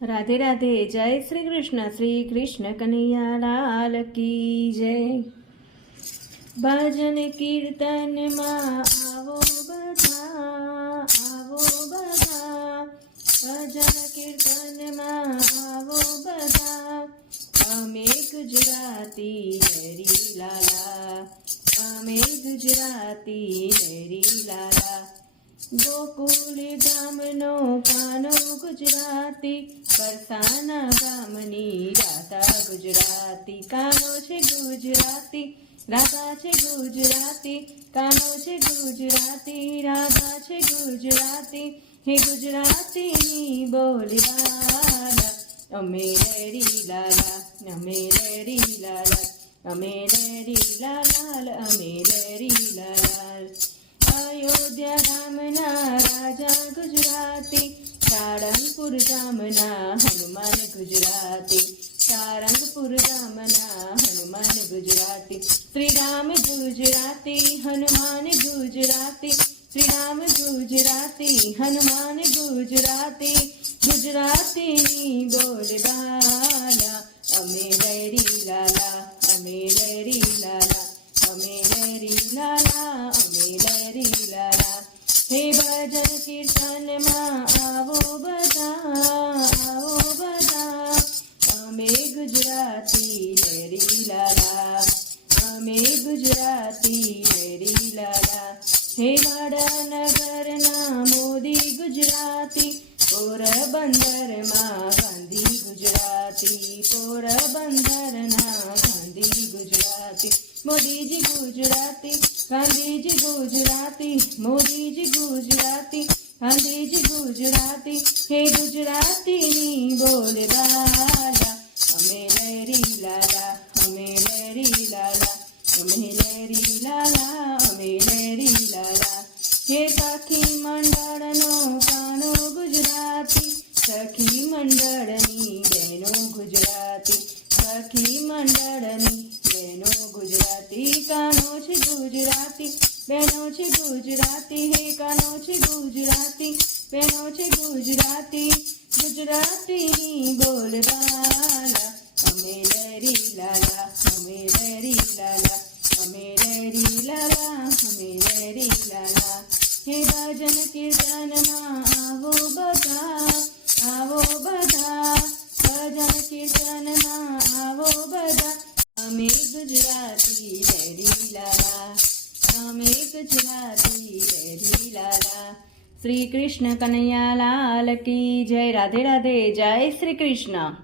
રાધે રાધે. જય શ્રી કૃષ્ણ. શ્રી કૃષ્ણ કનૈયા લાલ કી જય. ભજન કીર્તનમાં આવો બધા, આવો બધા. ભજન કીર્તનમાં આવો બધા. અમે ગુજરાતી લહેરી લાલા, અમે ગુજરાતી લહેરી લાલા. ગોકુલ ગામનો કાનો ગુજરાતી, બરસાના ગામની રાધા ગુજરાતી. કાનો છે ગુજરાતી, રાધા છે ગુજરાતી. કાનો છે ગુજરાતી, રાધા છે ગુજરાતી. હે ગુજરાતીની બોલવાલા, અમે લહેરી લાલા, અમે લહેરી લાલા, અમે લહેરી લાલા, અમે લહેરી લાલા. અયોધ્યા ગામના રાજા ગુજરાતી, સાળંગપુર ગામના હનુમાન ગુજરાતી. સારંગપુર ગામના હનુમાન ગુજરાતી. શ્રી રામ ગુજરાતી, હનુમાન ગુજરાતી. શ્રી રામ ગુજરાતી, હનુમાન ગુજરાતી. ગુજરાતીની બોલબાલા, અમે લહેરી લાલા, અમે લહેરી લાલા, અમે લહેરી લાલા, અમે લહેરી લાલા. હે ભજન કીર્તનમાં આવો બધા, આવો બધા. અમે ગુજરાતી લહેરી લાલા, અમે ગુજરાતી લહેરી લાલા. હે વડનગરના મોદી ગુજરાતી, પોરબંદરમાં ગાંધી ગુજરાતી. પોરબંદરના ગાંધી ગુજરાતી. મોદીજી ગુજરાતી, ગાંધીજી ગુજરાતી. મોદીજી ગુજરાતી, ગાંધીજી ગુજરાતી. હે ગુજરાતીની બોલબાલા, અમે લહેરી લાલા, અમે લહેરી લાલા, અમે લહેરી લાલા, અમે લહેરી લાલા. હે સખી મંડળનો કાનો ગુજરાતી, સખી મંડળની બહેનો ગુજરાતી. સખી મંડળની બહેનો ગુજરાતી. કાનો છે ગુજરાતી, બહેનો છે ગુજરાતી. હે કાનો છે ગુજરાતી, બહેનો છે ગુજરાતી. ગુજરાતીની બોલબાલા, અમે લહેરી લાલા, અમે લહેરી લાલા, અમે લહેરી લાલા, અમે લહેરી લાલા. હે ભજન કીર્તનમાં આવો બધા, આવો બધા. ભજન કીર્તનમાં આવો બધા. અમે ગુજરાતી લહેરી લાલા, અમે ગુજરાતી લહેરી લાલા. શ્રી કૃષ્ણ કનૈયા લાલ કી જય. રાધે રાધે. જય શ્રી કૃષ્ણ.